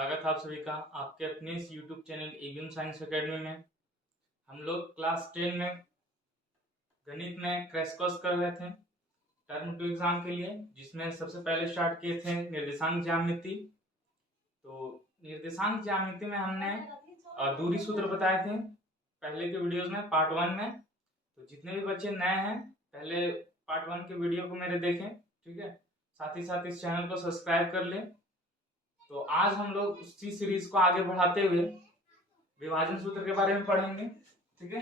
स्वागत है आप सभी का आपके अपने इस YouTube channel avian science academy में। हम लोग क्लास 10 में गणित में क्रैश कोर्स कर रहे थे टर्म 2 एग्जाम के लिए, जिसमें सबसे पहले स्टार्ट किए थे निर्देशांक ज्यामिति। तो निर्देशांक ज्यामिति में हमने दूरी सूत्र बताए थे पहले के वीडियोस में, पार्ट 1 में। तो जितने भी बच्चे नए हैं पहले पार्ट 1 के वीडियो को मेरे देखें, ठीक है। साथ ही साथ इस चैनल को सब्सक्राइब कर लें। तो आज हम लोग उसी सीरीज को आगे बढ़ाते हुए विभाजन सूत्र के बारे में पढ़ेंगे, ठीक है।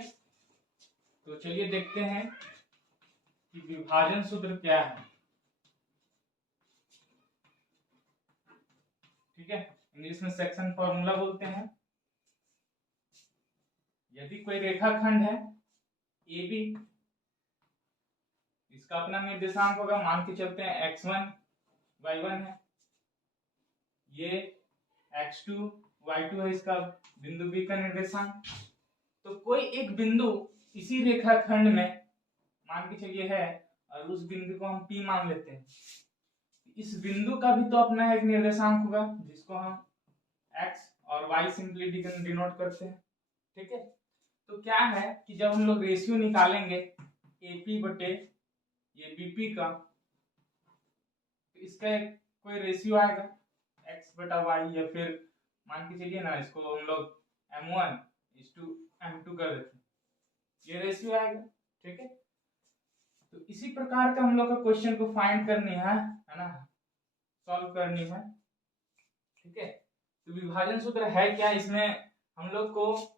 तो चलिए देखते हैं कि विभाजन सूत्र क्या है, ठीक है। इंग्लिश में सेक्शन फॉर्मूला बोलते हैं। यदि कोई रेखाखंड है AB, इसका अपना निर्देशांक होगा, मान के चलते हैं x1 y1 है, ये x2 y2 है, इसका बिंदु B का निर्देशांक। तो कोई एक बिंदु इसी रेखाखंड में मान के चलिए है, और उस बिंदु को हम P मान लेते हैं। इस बिंदु का भी तो अपना एक निर्देशांक होगा, जिसको हम x और y सिंपली डिनोट करते हैं, ठीक है। तो क्या है कि जब हम लोग रेशियो निकालेंगे AP बटे ये BP का, तो इसका एक कोई रेशियो आएगा x बटा y, या फिर मान के चलिए ना इसको हम लोग M1:M2 कर देते हैं, ये रेशियो आएगा, ठीक है। तो इसी प्रकार का हम लोग का क्वेश्चन को फाइंड करनी है ना, सॉल्व करनी है, ठीक है। तो विभाजन सूत्र है क्या, इसमें हम लोग को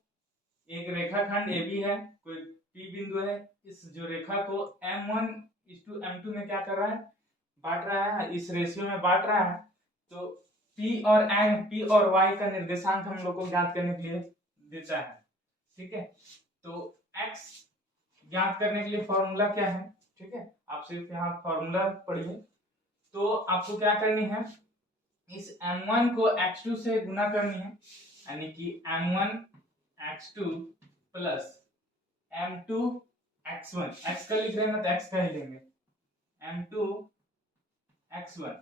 एक रेखाखंड AB है, कोई P बिंदु है, इस जो रेखा को M1:M2 में क्या कर रहा है, बांट रहा है, इस रेशियो में बांट रहा है। तो P और Y का निर्देशांक हम लोग को ज्ञात करने के लिए देता है, ठीक है। तो X ज्ञात करने के लिए फॉर्मूला क्या है, ठीक है। आप सिर्फ यहाँ फॉर्मूला पढ़िए। तो आपको क्या करनी है, इस M1 को x2 से गुना करनी है, यानी कि M1x2 प्लस M2x1, x का लिख रहे हैं ना तो x का ही लेंगे, M2x1,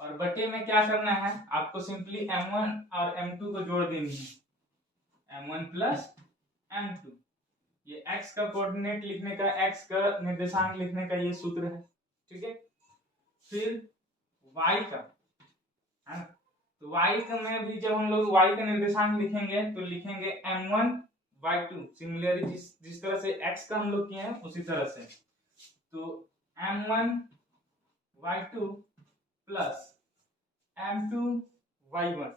और बटे में क्या करना है, आपको सिंपली M1 और M2 को जोड़ देनी है, M1 प्लस M2। ये x का कोऑर्डिनेट लिखने का, x का निर्देशांक लिखने का ये सूत्र है, ठीक है। फिर y का है ना, तो y का में भी जब हम लोग y का निर्देशांक लिखेंगे तो लिखेंगे M1y2, सिमिलरली जिस तरह से x का हम लोग किए हैं उसी तरह से। तो M1y2 प्लस M2y1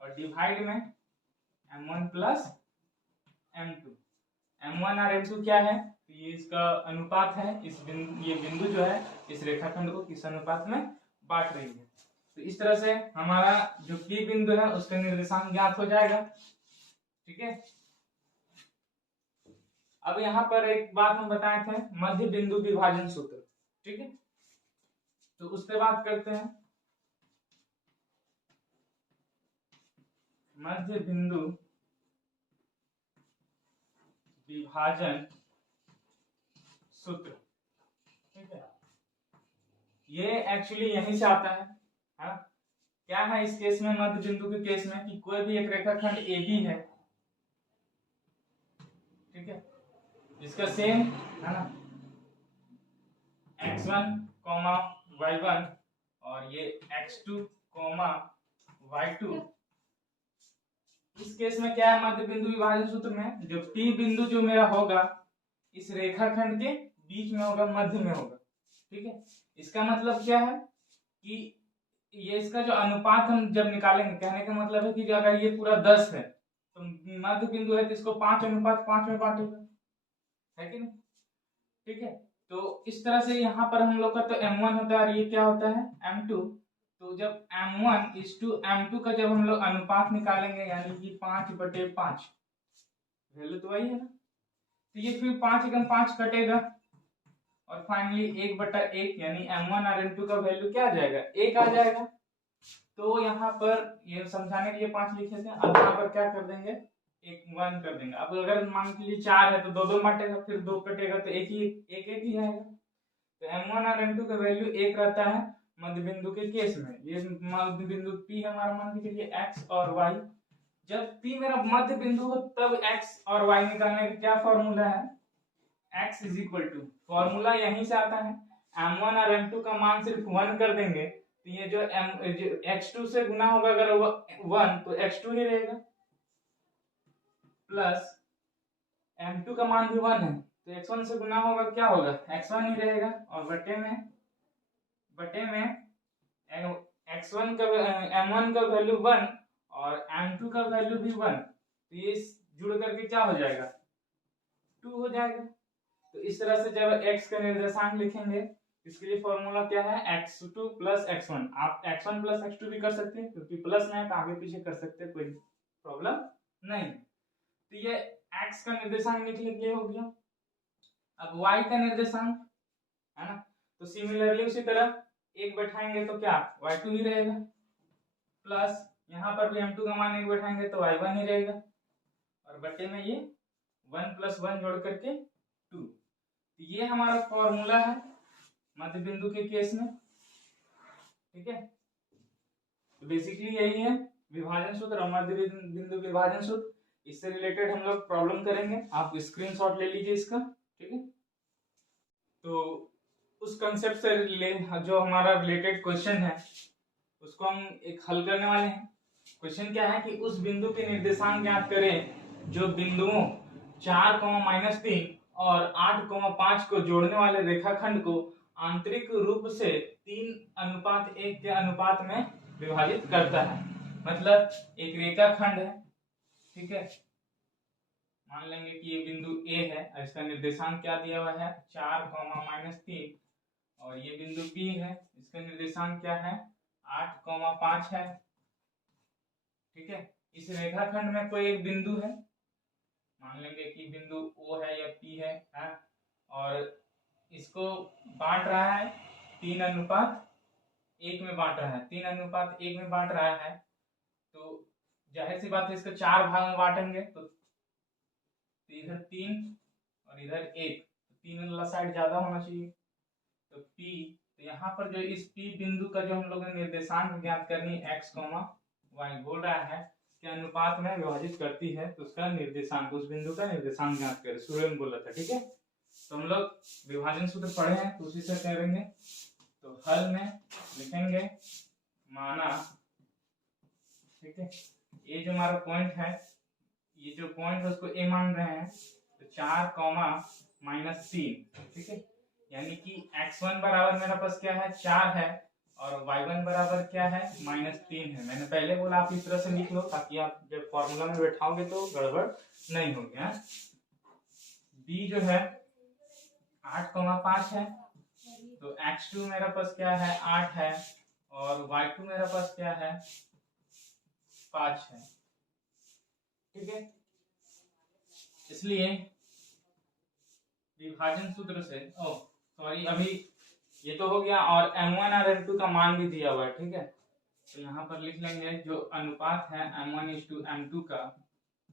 और डिवाइड में M1 प्लस M2। M1 और M2 क्या है, तो ये इसका अनुपात है, ये बिंदु जो है इस रेखाखंड को किस अनुपात में बांट रही है। तो इस तरह से हमारा जो P बिंदु है उसका निर्देशांक ज्ञात हो जाएगा, ठीक है। अब यहाँ पर एक बात हम बताए थे, मध्य बिंदु विभाजन सूत्र, ठीक है। तो उस पर बात करते हैं, मध्य बिंदु विभाजन सूत्र, ठीक है। ये एक्चुअली यहीं से आता है, हाँ? क्या है इस केस में, मध्य बिंदु के केस में, कि कोई भी एक रेखाखंड AB है, ठीक है, जिसका सेम है ना x1, y1 और ये x2, y2। इस केस में क्या है, मध्य बिंदु विभाजन सूत्र में जो P बिंदु जो मेरा होगा इस रेखाखंड के बीच में होगा, मध्य में होगा, ठीक है। इसका मतलब क्या है कि ये इसका जो अनुपात हम जब निकालेंगे, कहने का मतलब है कि अगर ये पूरा 10 है तो मध्य बिंदु है तो इसको 5:5 में बांटेगा, है कि नहीं, ठीक है। तो इस तरह से यहाँ पर हम लोग का तो M1 होता है और ये क्या होता है M2। तो जब M1:M2 का जब हम लोग अनुपात निकालेंगे, यानी कि 5/5, वैल्यू तो वही है ना, तो ये फिर 5 कटेगा और फाइनली 1/1, यानी M1 और M2 का वैल्यू क्या आ जाएगा, 1 आ जाएगा। तो यहाँ पर ये समझाने के लिए 5 लिखे थे, अब यहाँ पर क्या कर देंगे, 1 कर देंगे। अब अगर मान लीजिए 4 है तो 2 बांटेगा, फिर 2 कटेगा तो एक ही आएगा। तो M1 और M2 का वैल्यू 1 रहता है, मध्य बिंदु के केस में, ये मध्य बिंदु P हमारा मान के चलिए x और y। जब P मेरा मध्य बिंदु हो तब x और y निकालने का क्या फॉर्मूला है, x is equal to, formula यहीं से आता है, m1 और m2 का मान सिर्फ 1 कर देंगे तो ये जो x2 से गुना होगा अगर 1 तो x2 ही रहेगा, प्लस m2 का मान भी 1 है तो x1 से गुना होगा क्या होगा, x1 ही रहेगा, और बटे में x1 का m1 का वैल्यू 1 और m2 का वैल्यू भी 1, तो ये जुड़ करके क्या हो जाएगा, 2 हो जाएगा। तो इस तरह से जब x का निर्देशांक लिखेंगे इसके लिए फॉर्मूला क्या है, x2 प्लस x1। आप x1 प्लस x2 भी कर सकते हैं क्योंकि प्लस में है तो आगे पीछे कर सकते हैं, कोई प्रॉब्लम नहीं। तो ये x का निर्देशांक निकल के हो गया। अब y का निर्देशांक है ना, तो सिमिलरली उसी तरह एक बैठाएंगे तो क्या y2 ही रहेगा, प्लस यहाँ पर भी m2 का मान एक बैठाएंगे तो y1 ही रहेगा, और बटे में ये 1 प्लस 1 जोड़ करके 2। तो ये हमारा फॉर्मूला है मध्य बिंदु के केस में, ठीक है। तो बेसिकली यही है विभाजन सूत्र और मध्य बिंदु विभाजन सूत्र। इससे रिलेटेड हम लोग प्रॉब्लम करेंगे, आप स्क्रीनशॉट ले लीजिए इसका, ठीक है। तो उस कंसेप्ट से जो हमारा रिलेटेड क्वेश्चन है उसको हम एक हल करने वाले हैं। क्वेश्चन क्या है कि उस बिंदु के निर्देशांक ज्ञात करें जो बिंदुओं 4,-3 और 8,5 को जोड़ने वाले रेखाखंड को आंतरिक रूप से 3:1 के अनुपात में विभाजित करता है। मतलब एक रेखाखंड है, ठीक है, मान लेंगे कि ये बिंदु A है और इसका निर्देशांक क्या दिया हुआ है 4,-3, और ये बिंदु B है, इसका निर्देशांक क्या है 8,5 है, ठीक है। इस रेखाखंड में कोई एक बिंदु है, मान लेंगे कि बिंदु O है या P है, और इसको बांट रहा है 3:1 में बांट रहा है, 3:1 में बांट रहा है, तो जाहिर सी बात है इसको 4 भाग में बांटेंगे तो इधर 3 और इधर 1, तो 3 वाला साइड ज्यादा होना चाहिए, तो P, तो यहाँ पर जो इस P बिंदु का जो हम लोग ने निर्देशांक ज्ञात करनी x, y बोल रहा है के अनुपात में विभाजित करती है, तो उसका निर्देशांक, उस बिंदु का निर्देशांक ज्ञात करें, शुरू में बोला था, ठीक है। तो हम लोग विभाजन सूत्र पढ़े हैं तो उसी से करेंगे। तो हल में लिखेंगे माना, ठीक है, ये जो हमारा पॉइंट है, ये जो पॉइंट है उसको A मान रहे हैं, तो 4,-3, ठीक है, यानी कि x1 बराबर मेरा पास क्या है 4 है और y1 बराबर क्या है -3 है। मैंने पहले बोला आप इस तरह से लिख लो ताकि आप जब फॉर्मूला में बैठाओगे तो गड़बड़ नहीं होगी। b जो है 8,5 है, तो x2 मेरा पास क्या है 8 है और y2 मेरा पास क्या है 5 है, ठीक है। इसलिए विभाजन सूत्र से सॉरी अभी ये तो हो गया, और m1 और m2 का मान भी दिया हुआ है, ठीक है। तो यहाँ पर लिख लेंगे जो अनुपात है m1:m2 का,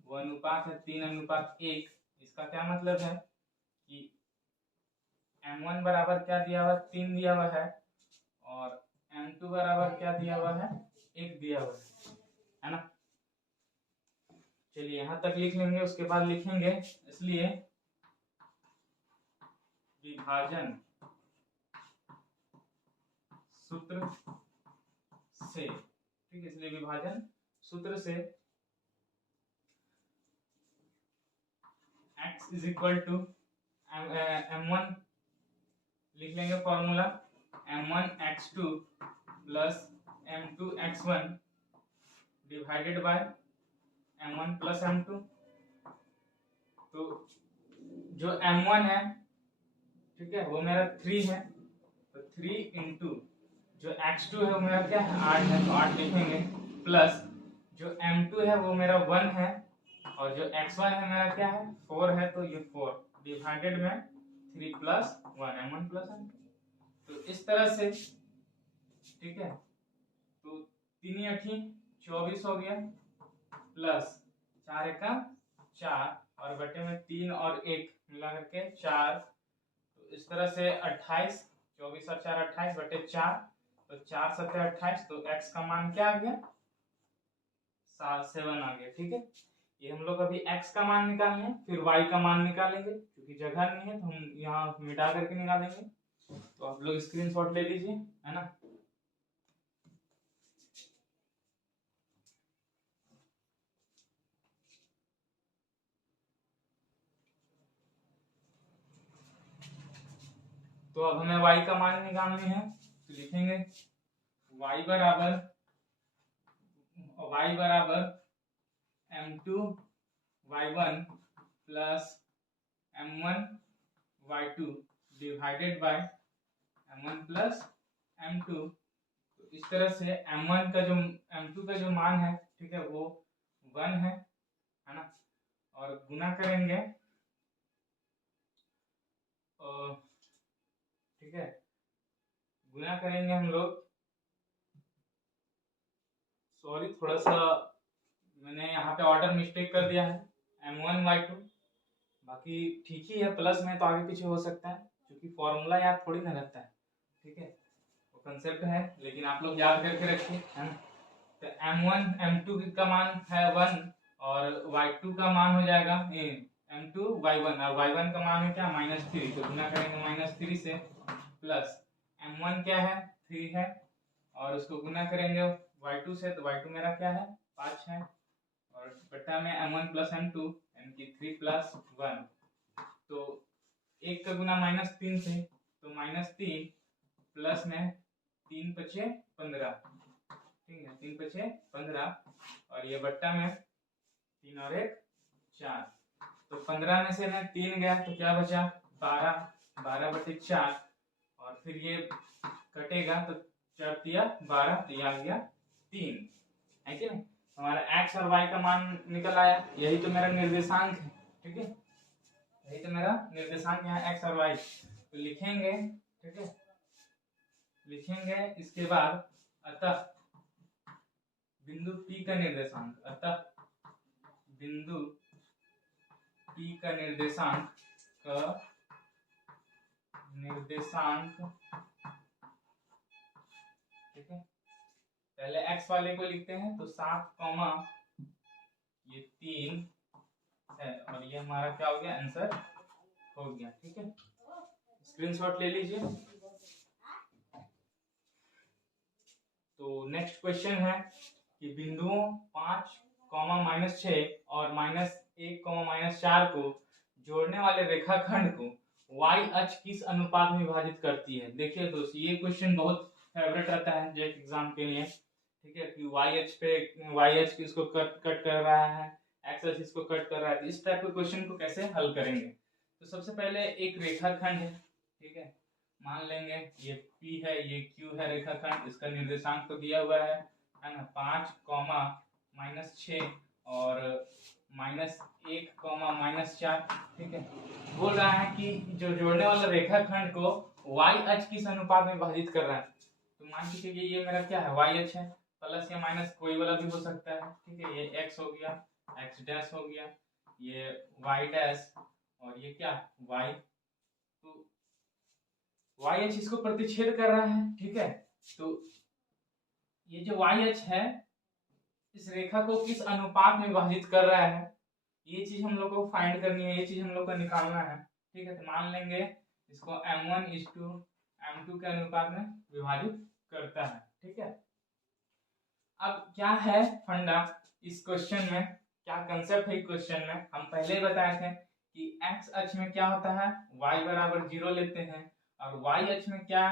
वो अनुपात है 3:1। इसका क्या मतलब है कि m1 बराबर क्या दिया हुआ है 3 दिया हुआ है और m2 बराबर क्या दिया हुआ है 1 दिया हुआ है ना। चलिए यहाँ तक लिख लेंगे, उसके बाद लिखेंगे इसलिए विभाजन सूत्र से, ठीक है, इसलिए विभाजन सूत्र से x is equal to m1 लिख लेंगे formula m1x2 plus m2x1 divided by m1 plus m2। तो जो m1 है, ठीक है, वो मेरा 3 है, तो 3 इंटू जो x2 है वो मेरा क्या है 8 है, तो 8 लिखेंगे, प्लस जो m2 है वो मेरा 1 है और जो x1 है मेरा क्या है 4 है, तो ये 4 डिवाइडेड में 3 प्लस 1 m1 प्लस m2। तो इस तरह से, ठीक है, तो 3 8 24 हो गया, प्लस 4 1 4 और बटे में 3 और 1 मिला करके 4, तो इस तरह से 28, 24 और 4 28 बटे 4, तो 4 7 28, तो x का मान क्या आ गया 7 आ गया। ठीक है, ये हम लोग अभी x का मान निकालने हैं, फिर y का मान निकालेंगे, क्योंकि जगह नहीं है तो हम यहाँ मिटा करके निकालेंगे। तो आप लोग स्क्रीनशॉट ले लीजिए, है ना। तो अब हमें y का मान निकालने हैं, तो लिखेंगे y बराबर m2 y1 plus m1 y2 divided by m1 plus m2। तो इस तरह से m2 का जो मान है, ठीक है, वो 1 है ना। और गुना करेंगे, ठीक है, गुना करेंगे हम लोग, सॉरी थोड़ा सा मैंने यहाँ पे ऑर्डर मिस्टेक कर दिया है, m1 y2, बाकी ठीक ही है, प्लस में तो आगे पीछे हो सकता है क्योंकि फॉर्मूला याद थोड़ी ना रहता है। ठीक है, वो कंसेप्ट है, लेकिन आप लोग याद करके रखिए, है ना। तो m1 m2 का मान है 1 और y2 का मान हो जाएगा m2 y1, और y1 का मान है क्या -3, तो गुना करेंगे -3 से, प्लस m1 क्या है 3 है, और उसको गुना करेंगे y2 से, तो y2 मेरा क्या है 5 है, और बटा में m1 प्लस m2 यानी कि 3 प्लस 1, तो 1 का गुना -3 से, तो -3 प्लस में 3 पचे 15, ठीक है, 3 पचे 15, और ये बट्टा में 3 और 1 4, तो 15 में से 3 गया तो क्या बचा 12, 12/4, और फिर ये कटेगा तो 4 तिया 12, तो ये आ गया 3, है कि नहीं। हमारा x और y का मान निकल आया, यही तो मेरा निर्देशांक है। ठीक है, यही तो मेरा निर्देशांक यहाँ x और y, तो लिखेंगे, ठीक है, लिखेंगे इसके बाद अतः बिंदु P का निर्देशांक, अतः बिंदु P का निर्देशांक ठीक है, पहले x वाले को लिखते हैं, तो 7, ये 3 है, और ये हमारा क्या हो गया आंसर हो गया। ठीक है, स्क्रीनशॉट ले लीजिए। तो नेक्स्ट क्वेश्चन है कि बिंदुओं 5, -6 और -1, -4 को जोड़ने वाले रेखाखंड को y अक्ष किस अनुपात में विभाजित करती है। देखिए दोस्तों, ये क्वेश्चन बहुत फेवरेट रहता है जेट एग्जाम के लिए। ठीक है, कि y अक्ष किसको कट कर रहा है, x अक्ष इसको कट कर रहा है, इस टाइप के क्वेश्चन को कैसे हल करेंगे। तो सबसे पहले एक रेखाखंड है, ठीक है, मान लेंगे ये P है, ये Q है रेखाखंड, इसका निर्देशांक तो दिया हुआ है ना, 5, -6 और -1, -4। ठीक है, बोल रहा है कि जो जोड़ने वाला रेखाखंड को y अक्ष किस अनुपात में विभाजित कर रहा है। तो मान के चलिए ये मेरा क्या है y अक्ष है, प्लस या माइनस कोई वाला भी हो सकता है। ठीक है, ये x हो गया, x डैश हो गया, ये y डैश, और ये क्या y, तो y अक्ष इसको प्रतिच्छेद कर रहा है। ठीक है, तो ये जो y अक्ष है इस रेखा को किस अनुपात में विभाजित कर रहा है, ये चीज हम लोग को फाइंड करनी है, ये चीज हम लोग को निकालना है। ठीक है, तो मान लेंगे इसको m1:m2 के अनुपात में विभाजित करता है। ठीक है, अब क्या है फंडा इस क्वेश्चन में, क्या कंसेप्ट है क्वेश्चन में, हम पहले ही बताए थे कि x अक्ष में क्या होता है y बराबर 0 लेते हैं, और y अक्ष में क्या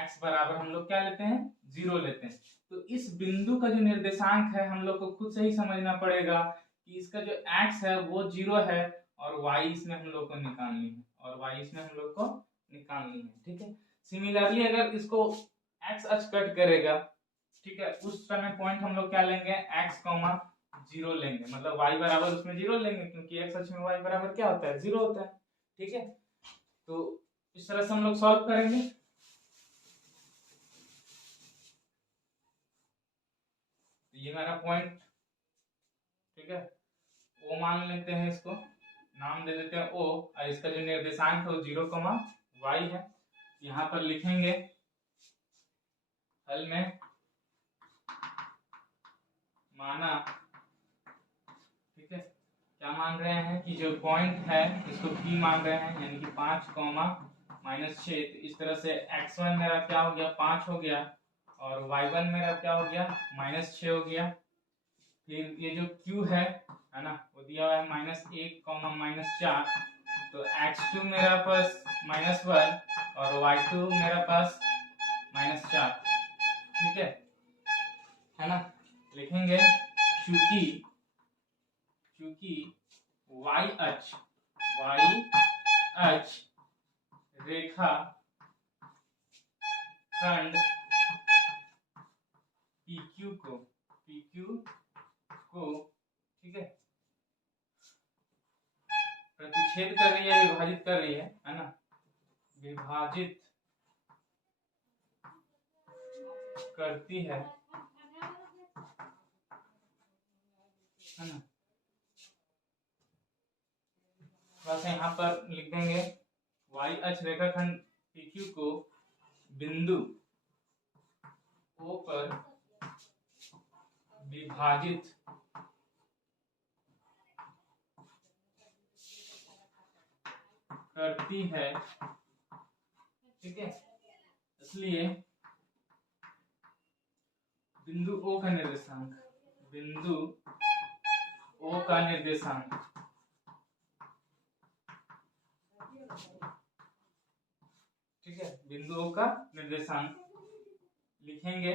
x बराबर हम लोग क्या लेते हैं 0 लेते हैं। तो इस बिंदु का जो निर्देशांक है हम लोग को खुद से ही समझना पड़ेगा कि इसका जो x है वो 0 है, और y इसमें हम लोग को निकालनी है, और y इसमें हम लोग को निकालनी है। ठीक है, सिमिलरली अगर इसको x अक्ष कट करेगा, ठीक है, उस समय पॉइंट हम लोग क्या लेंगे x, 0 लेंगे, मतलब y बराबर उसमें 0 लेंगे, क्योंकि x अक्ष में y बराबर क्या होता है 0 होता है। ठीक है, तो इस तरह से हम लोग सॉल्व करेंगे। तो ये मेरा पॉइंट, ठीक है, o मान लेते हैं, इसको नाम दे देते हैं o, और इसका जो निर्देशांक है वो 0, y है। यहाँ पर लिखेंगे हल में माना, ठीक है, क्या मान रहे हैं कि जो पॉइंट है इसको P मान रहे हैं, यानी कि 5, -6। तो इस तरह से x1 मेरा क्या हो गया, 5 हो गया, और y1 मेरा क्या हो गया, -6 हो गया। फिर ये जो q है ना, वो दिया हुआ है -1, -4। तो x2 मेरा पास -1 और y2 मेरा पास -4, ठीक है ना। लिखेंगे चूंकि y अक्ष रेखा खंड PQ को, ठीक है, प्रतिच्छेद कर रही है, विभाजित कर रही है ना, विभाजित करती है ना। बस यहाँ पर लिख देंगे y अक्ष रेखाखंड PQ को बिंदु O पर विभाजित करती है, ठीक है। इसलिए बिंदु O का निर्देशांक, बिंदु O का निर्देशांक, ठीक है, बिंदु O का निर्देशांक लिखेंगे,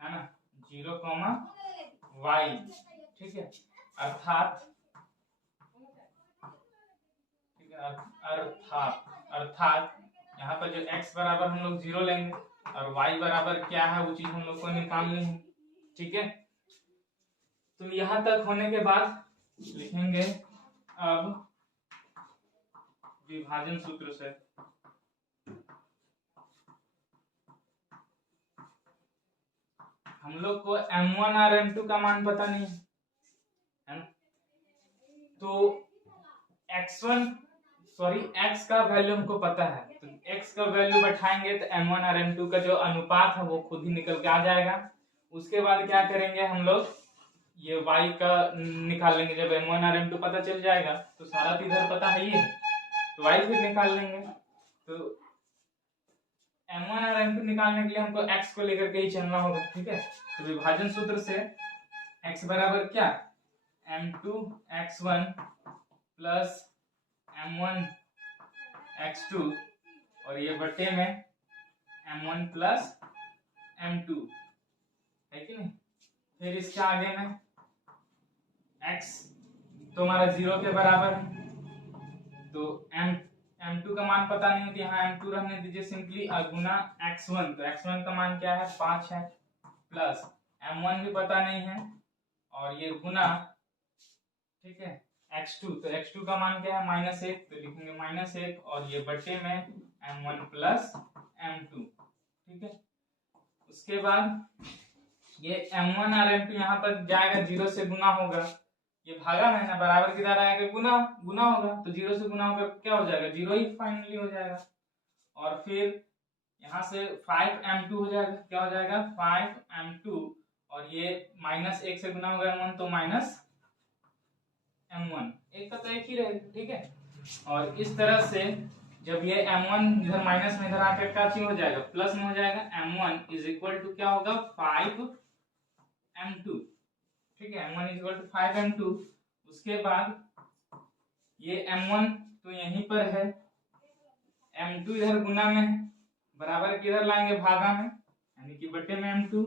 है ना, 0, y, ठीक है, अर्थात, ठीक है, अर्थात यहाँ पर जो x बराबर हम लोग 0 लेंगे और y बराबर क्या है वो चीज हम लोग को निकालनी है, ठीक है। तो यहाँ तक होने के बाद लिखेंगे अब विभाजन सूत्र से, हम लोग को m1 और m2 का मान पता नहीं है ना, तो x का वैल्यू हमको पता है, तो x का वैल्यू बैठाएंगे तो m1 और m2 का जो अनुपात है वो खुद ही निकल के आ जाएगा। उसके बाद क्या करेंगे हम लोग, ये y का निकाल लेंगे। जब m1 और m2 पता चल जाएगा तो सारा तो इधर पता है ही है, तो y फिर निकाल लेंगे। तो m1 और m2 निकालने के लिए हमको x को लेकर के ही चलना होगा, ठीक है। तो विभाजन सूत्र से x बराबर क्या, m2 x1 plus m1 x2 और ये बटे में m1 प्लस m2, है कि नहीं। फिर इसके आगे में x तो हमारा 0 के बराबर है, तो m2 का मान पता नहीं है तो यहाँ m2 रहने दीजिए सिंपली, और गुना x1, तो x1 का मान क्या है, 5 है, प्लस m1 भी पता नहीं है और ये गुना, ठीक है, x2, तो x2 का मान क्या है, -1, तो लिखेंगे -1 और ये बटे में m1 प्लस m2, ठीक है। उसके बाद ये m1 और m2 यहाँ पर जाएगा, 0 से गुना होगा, ये भागा में है ना, बराबर किधर आएगा, गुना होगा, तो 0 से गुना होकर क्या हो जाएगा, 0 ही फाइनली हो जाएगा। और फिर यहाँ से 5m2 हो जाएगा, क्या हो जाएगा, 5m2 और ये -1 से गुना होगा m1, तो -m1, एक का तो एक ही रहेगा, ठीक है। और इस तरह से जब ये m1 इधर माइनस में इधर आकर क्या चीज हो जाएगा, प्लस में हो जाएगा, m1 इज इक्वल टू क्या होगा, 5m2, ठीक है, m1 is equal to 5m2। उसके बाद ये m1 तो यहीं पर है, m2 इधर गुना में है, बराबर किधर लाएंगे, भागा में, यानी कि बटे में m2।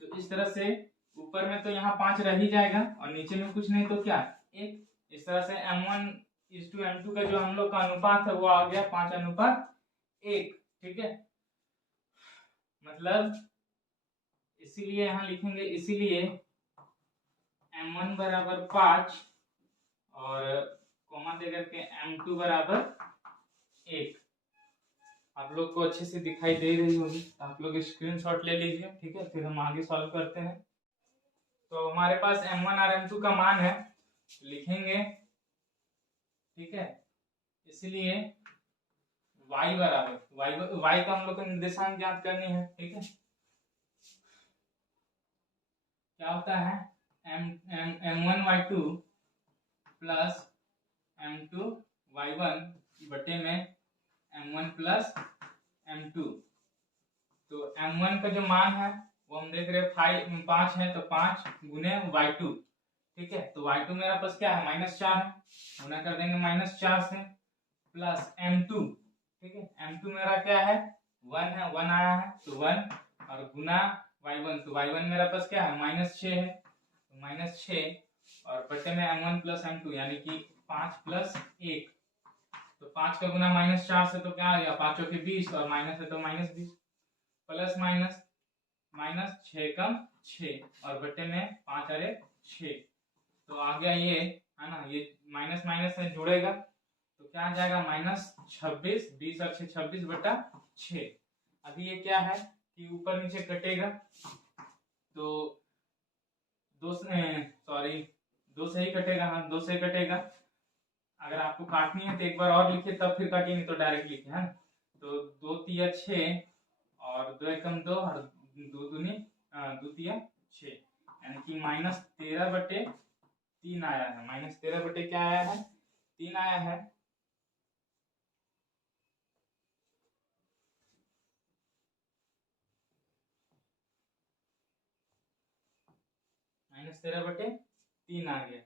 तो इस तरह से ऊपर में तो यहाँ 5 रह ही जाएगा और नीचे में कुछ नहीं तो क्या, 1। इस तरह से m1 इस टू m2 का जो हम लोग का अनुपात है वो आ गया 5:1, ठीक है। मतलब इसीलिए यहाँ लिखेंगे, इसीलिए m1 बराबर 5 और कोमा देकर के m2 बराबर 1। आप लोग को अच्छे से दिखाई दे रही होगी, आप लोग स्क्रीनशॉट ले लीजिए, ठीक है, फिर हम आगे सॉल्व करते हैं। तो हमारे पास m1 और m2 का मान है, लिखेंगे, ठीक है। इसलिए y बराबर y का हम लोग को निर्देशांक ज्ञात करनी है, ठीक है। क्या होता है m1y2 प्लस m2 y1 बटे में m1 प्लस m2। तो m1 का जो मान है वो हम देख रहे हैं 5 है, तो 5 गुने y2, ठीक है। तो y2 मेरा पास क्या है -4 है, गुना कर देंगे -4 से, प्लस m2, ठीक है। m2 मेरा क्या है 1 है, 1 आया है तो 1, और गुना y1, तो y1 मेरा पास क्या है -6 है, तो -6 और बटे में m1 प्लस m2 यानी कि 5 प्लस 1, तो 5 का गुना -4 से तो क्या आ गया 5 के 20 और माइनस है तो -20, प्लस माइनस -6 कम 6 और बटे में 5 अरे 6, तो आ गया ये है ना, ये माइनस माइनस से जुड़ेगा तो क्या आ जाएगा -26, 20 और 6 26 बटा 6। अभी ये क्या है कि ऊपर नीचे कटेगा तो दो से ही कटेगा, हाँ 2 से ही कटेगा। अगर आपको काटनी है तो एक बार और लिखिए तब फिर काटिए, नहीं तो डायरेक्ट लिखिए, है। तो 2 तिया 6 और 2 एकम 2 और 2 दूनी 2 तिया 6, यानी कि -13 बटे 3 आया है। -13 बटे क्या आया है 3 आया है। -13 बटे 3 आ गया।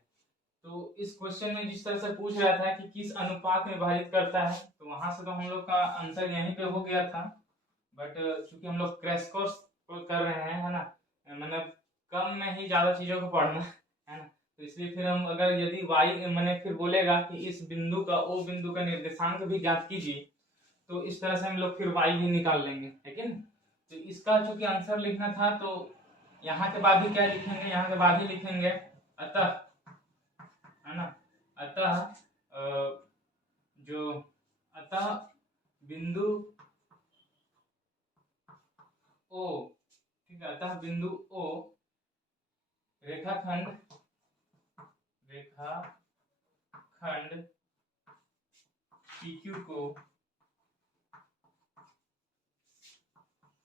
तो इस क्वेश्चन में जिस तरह से पूछ रहा था कि किस अनुपात में विभाजित करता है, तो वहां से तो हम लोग का आंसर यहीं पे हो गया था, बट चूंकि हम लोग क्रैश कोर्स कर रहे हैं, है ना, मतलब कम में ही ज्यादा चीजों को पढ़ना है ना, तो इसलिए फिर हम अगर यदि y मैंने फिर बोलेगा कि इस बिंदु का ओ बिंदु का निर्देशांक भी ज्ञात कीजिए, तो इस तरह से हम लोग फिर y भी निकाल लेंगे, है कि नहीं। तो इसका चूंकि आंसर लिखना था तो यहाँ के बाद ही क्या लिखेंगे, यहाँ के बाद ही लिखेंगे अतः, है ना, अतः अतः बिंदु ओ, ठीक है, अतः बिंदु ओ रेखाखंड PQ को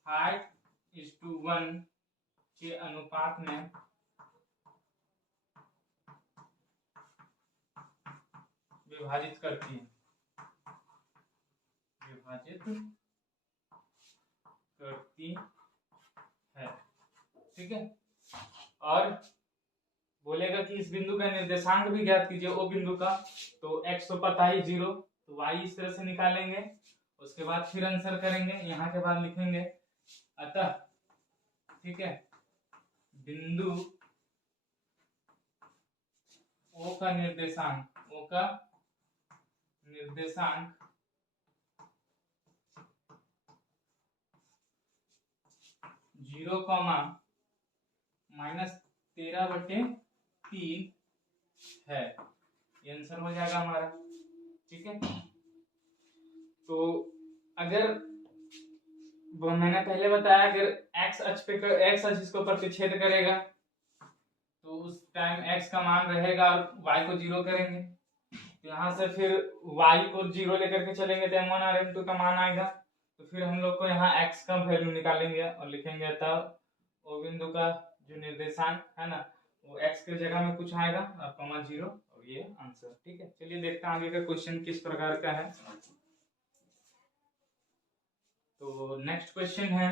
हाइट 1 के अनुपात में विभाजित करती है, ठीक है। और बोलेगा कि इस बिंदु का निर्देशांक भी ज्ञात कीजिए ओ बिंदु का, तो x तो पता ही 0, तो y इस तरह से निकालेंगे, उसके बाद फिर आंसर करेंगे, यहाँ के बाद लिखेंगे अतः, ठीक है, बिंदु ओ का निर्देशांक 0, -13 बटे 3 है, ये आंसर हो जाएगा हमारा, ठीक है। तो अगर मैंने पहले बताया अगर x अक्ष इसको प्रतिच्छेद करेगा तो उस टाइम x का मान रहेगा और y को 0 करेंगे, तो यहाँ से फिर y को 0 लेकर के चलेंगे तो m1 और m2 का मान आएगा, तो फिर हम लोग को यहाँ x का वैल्यू निकालेंगे और लिखेंगे तब ओ बिंदु का जो निर्देशांक है ना वो x के जगह में कुछ आएगा और कॉमा 0 और ये आंसर, ठीक है। चलिए देखते हैं आगे का क्वेश्चन किस प्रकार का है। तो नेक्स्ट क्वेश्चन है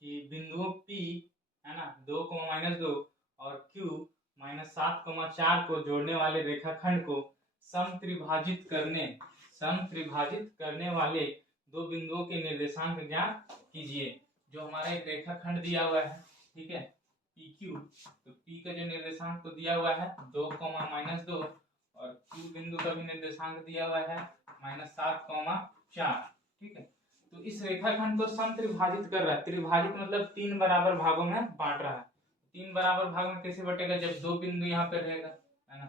कि बिंदुओं P है ना 2, -2 और Q -7, 4 को जोड़ने वाले रेखाखंड को समत्रिभाजित करने वाले दो बिंदुओं के निर्देशांक ज्ञात कीजिए। जो हमारा एक रेखाखंड दिया हुआ है, ठीक है, PQ, तो P का जो निर्देशांक तो दिया हुआ है 2, -2 और Q बिंदु का भी निर्देशांक दिया हुआ है -7, 4, ठीक है। तो इस रेखाखंड को समत्रिभाजित कर रहा है, त्रिभाजित मतलब 3 बराबर भागों में बांट रहा है। 3 बराबर भाग में कैसे बटेगा, जब 2 बिंदु यहाँ पे रहेगा, है ना,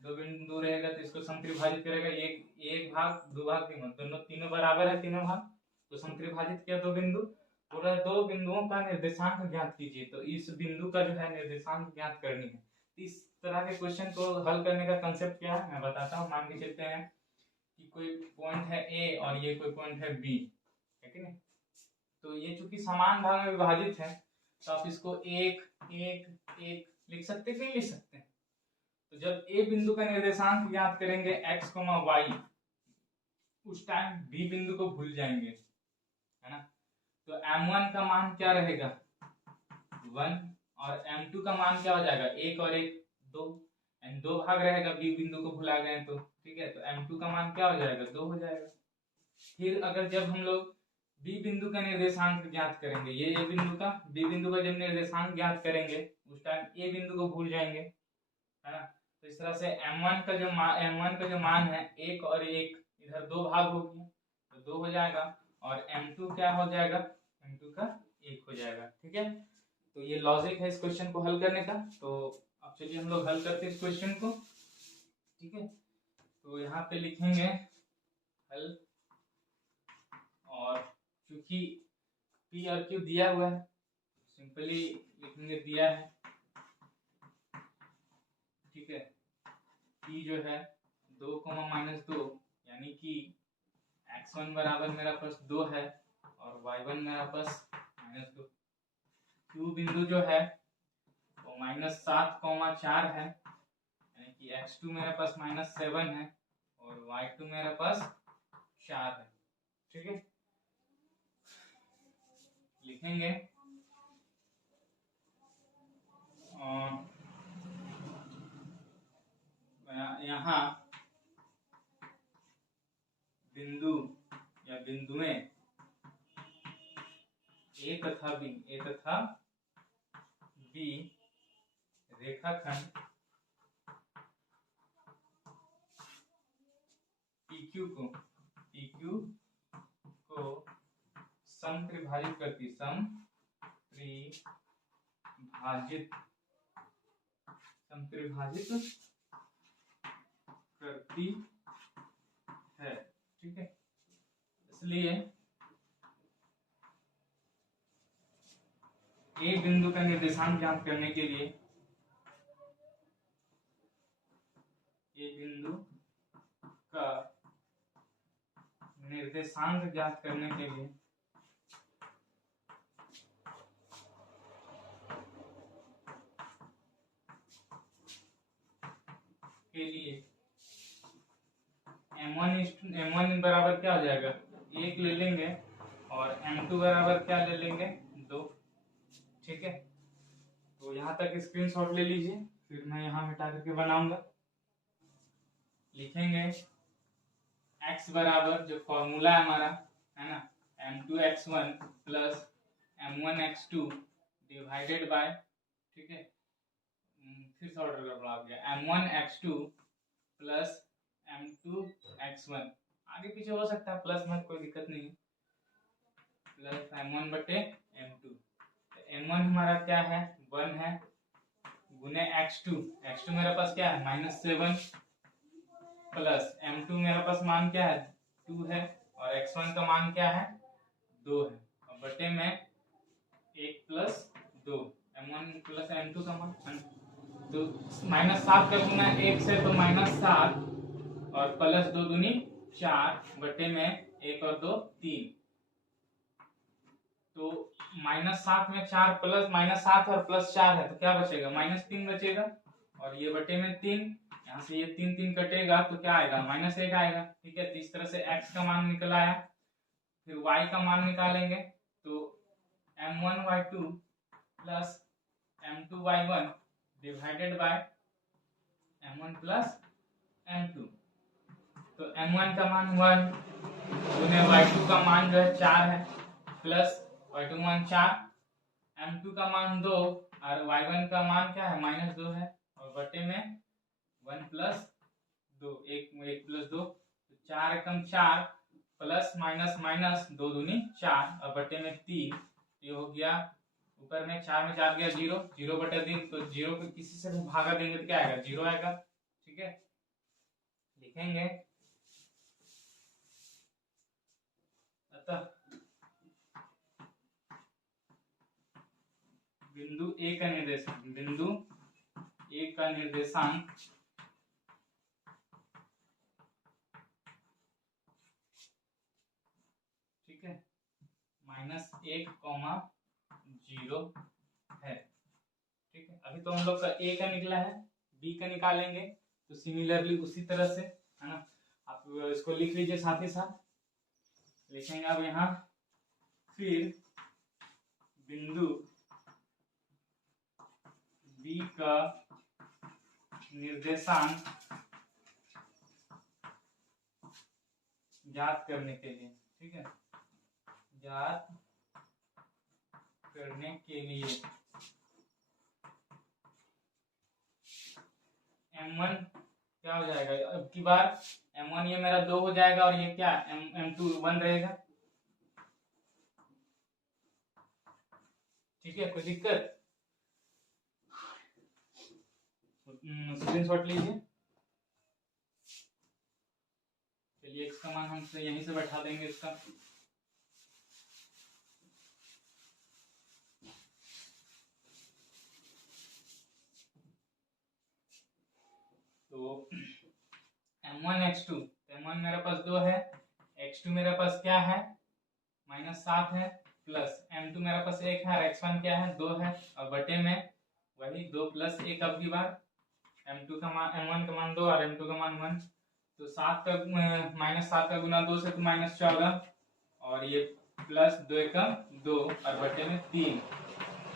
2 बिंदु रहेगा तो इसको समत्रिभाजित करेगा, एक भाग 2 भाग 3, दोनों तीनों बराबर है, तीनों भाग, तो समत्रिभाजित किया 2 बिंदु, बोल रहा है 2 बिंदुओं का निर्देशांक ज्ञात कीजिए। तो इस बिंदु का जो है निर्देशांक ज्ञात करनी है। इस तरह के क्वेश्चन को हल करने का कंसेप्ट क्या है मैं बताता हूँ। मान के चलते हैं कि कोई पॉइंट है ए और ये कोई पॉइंट है बी, है कि नहीं। तो ये चूंकि समान भाग में विभाजित है तो आप इसको एक एक एक लिख सकते कि नहीं लिख सकते? तो जब ए बिंदु का निर्देशांक ज्ञात करेंगे x, y, उस टाइम बी बिंदु को भूल जाएंगे, है ना। तो m1 का मान क्या रहेगा 1, और m2 का मान क्या हो जाएगा 1 और 1 2, एंड 2 भाग रहेगा बी बिंदु को भुला गए तो, ठीक है। तो m2 का मान क्या हो जाएगा 2 हो जाएगा। फिर अगर जब हम लोग बी बिंदु का निर्देशांक ज्ञात करेंगे, ये ए बिंदु का बी बिंदु का जब निर्देशांक ज्ञात करेंगे उस टाइम ए बिंदु को भूल जाएंगे, है ना। तो इस तरह से m1 का जो मान है 1 और 1 इधर 2 भाग हो गया तो 2 हो जाएगा, और m2 क्या हो जाएगा m2 का 1 हो जाएगा, ठीक है। तो ये लॉजिक है इस क्वेश्चन को हल करने का। तो अब चलिए हम लोग हल करते हैं इस क्वेश्चन को, ठीक है। तो यहाँ पे लिखेंगे हल, और क्योंकि P और Q दिया हुआ है सिंपली लिखेंगे दिया है, ठीक है। P जो है 2, -2 यानी कि x1 बराबर मेरा पास 2 है और y1 मेरा पास -2। Q बिंदु जो है वो -7, 4 है यानी कि x2 मेरे पास -7 है और y2 मेरे पास 4 है, ठीक है। लिखेंगे यहाँ बिंदु या बिंदुएं ए तथा बी रेखाखंड PQ को समत्रिभाजित करती करती है, ठीक है। इसलिए ए बिंदु का निर्देशांक ज्ञात करने के लिए ए बिंदु का निर्देशांक ज्ञात करने के लिए m1 बराबर क्या हो जाएगा 1 ले लेंगे और m2 बराबर क्या ले लेंगे 2, ठीक है। तो यहाँ तक स्क्रीनशॉट ले लीजिए, फिर मैं यहाँ मिटा करके बनाऊंगा। लिखेंगे x बराबर जो फॉर्मूला है हमारा, है ना, m2x1 plus m1x2 divided by, ठीक है। फिर से ऑर्डर गड़बड़ा गया, m1x2 प्लस m2x1, आगे पीछे हो सकता है प्लस में, कोई दिक्कत नहीं, प्लस m1 बटे m2। m1 हमारा क्या है 1 है, गुने x2 मेरे पास क्या है -7, प्लस m2 मेरे पास मान क्या है 2 है, और x1 का मान क्या है 2 है, और बटे में 1 प्लस 2 m1 प्लस m2 का मान, तो -7 का गुना 1 से तो -7 और प्लस 2 दूनी 4 बटे में 1 और 2 3, तो -7 में 4 प्लस -7 और प्लस 4 है तो क्या बचेगा -3 बचेगा, और ये बटे में 3, यहाँ से ये 3 3 कटेगा तो क्या आएगा -1 आएगा, ठीक है। तो इस तरह से x का मान निकल आया। फिर y का मान निकालेंगे तो m1y2 plus m2y1 divided by m1 plus m2। तो m1 का मान 1 गुने y2 का मान जो है 4 है, प्लस y2 मान 4, m2 का मान 2 और y1 का मान क्या है -2 है, और बटे में 1 प्लस 2 1 प्लस 2, 4 एकम 4 प्लस माइनस माइनस 2 दूनी 4 और बटे में 3, ये हो गया ऊपर में 4 में 4 गया 0, 0 बटे 3, तो 0 को किसी से भी भागा देंगे तो क्या आएगा 0 आएगा, ठीक है। लिखेंगे अतः बिंदु ए का निर्देशांक ठीक है -1, 0 तो हम लोग का ए का निकला है, बी का निकालेंगे। तो सिमिलरली उसी तरह से, है ना, आप इसको लिख लीजिए साथ ही साथ। लिखेंगे अब यहाँ, फिर बिंदु बी का निर्देशांक ज्ञात करने के लिए, ठीक है, ज्ञात करने के लिए M1 क्या हो जाएगा, अब की बार M1 ये मेरा 2 हो जाएगा और ये क्या M2 1 रहेगा। ठीक है, कोई दिक्कत? स्क्रीनशॉट लीजिए। चलिए x का मान हम यहीं से बैठा देंगे इसका। तो M1 x2, M1 मेरे पास 2 है, x2 मेरे पास क्या है -7 है, प्लस M2 मेरे पास 1 है और x1 क्या है 2 है, और बटे में वही 2 + 1 अब की बार M2 का मान, M1 का मान 2 और M2 का मान 1। तो 7 का -7 का गुना 2 से तो -14, और ये प्लस 2 का 2 और बटे में 3।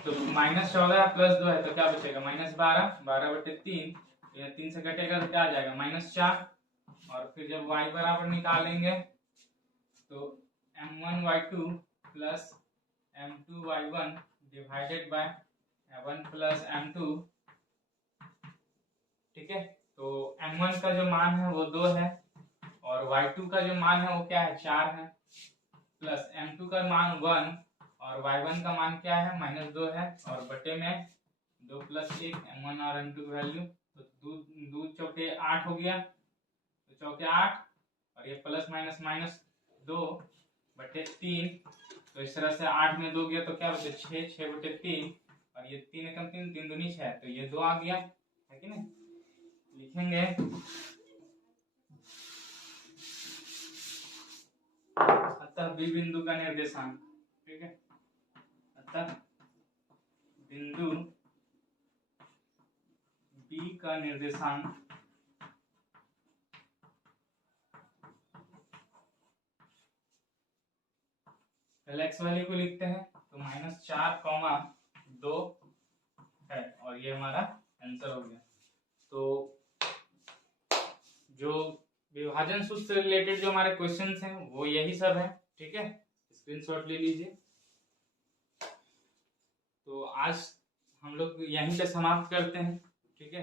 तो -14 प्लस 2 है तो क्या बचेगा -12, 12/3। यह 3 से कटेगा तो क्या आ जाएगा -4। और फिर जब y बराबर निकालेंगे तो M1y2 plus M2y1 divided by 1 + M2। ठीक है, तो M1 का जो मान है वो 2 है और y2 का जो मान है वो क्या है 4 है, प्लस M2 का मान 1 और y1 का मान क्या है -2 है, और बटे में 2 + 1 M1 और M2 की वैल्यू। तो 2 चौके 8 हो गया, तो चौके 8 और ये ±-2/3। तो इस तरह से 8 में 2 गया तो क्या बचे 6, 6/3, और ये 3 एकम 3, 3 दूनी 6, तो ये 2 आ गया, है कि नहीं। लिखेंगे अतः बी बिंदु का निर्देशांक, ठीक है, अतः बिंदु बी का निर्देशांक पहले x वैल्यू को लिखते हैं, तो -4, 2 है और ये हमारा आंसर हो गया। तो जो विभाजन सूत्र से रिलेटेड जो हमारे क्वेश्चंस हैं वो यही सब है, ठीक है, स्क्रीनशॉट ले लीजिए। तो आज हम लोग यहीं पे समाप्त करते हैं, ठीक है।